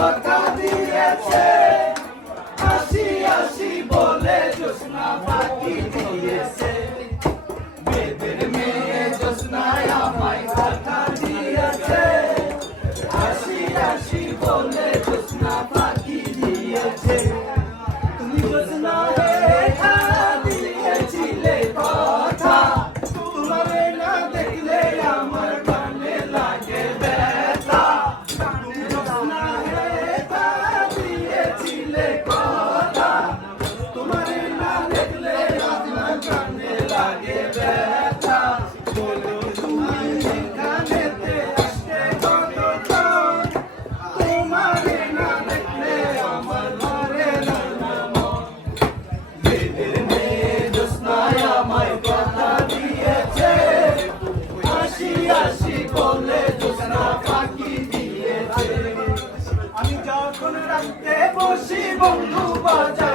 কথা দিয়েছে, আসি আসি বলে জোছনা ফাঁকি দিয়েছে। বেদের মেয়ে জোছনায় আমায় কথা দিয়েছে, আসি আসি বলে জোছনা ফাঁকি দিয়েছে। তুমি জোছনা দেখা দিয়েছিলে কথা, তোমারে না দেখলে আমার কানে লাগে ব্যথা। তুমি জোছনা দেখা দিয়েছিলে কথা, তোমারে না দেখলে আমার কানে লাগে ব্যথা। বলো তুমি এখানেতে আসতে কতক্ষণ, তোমারে না দেখলে আমার ঘরে লাগে না মন। বেদের মেয়ে জোছনায় আমায় কথা দিয়েছে, আসি আসি বলে জোছনা ফাঁকি দিয়েছে। আমি যখন রাখতে বসি বন্ধু বাজায়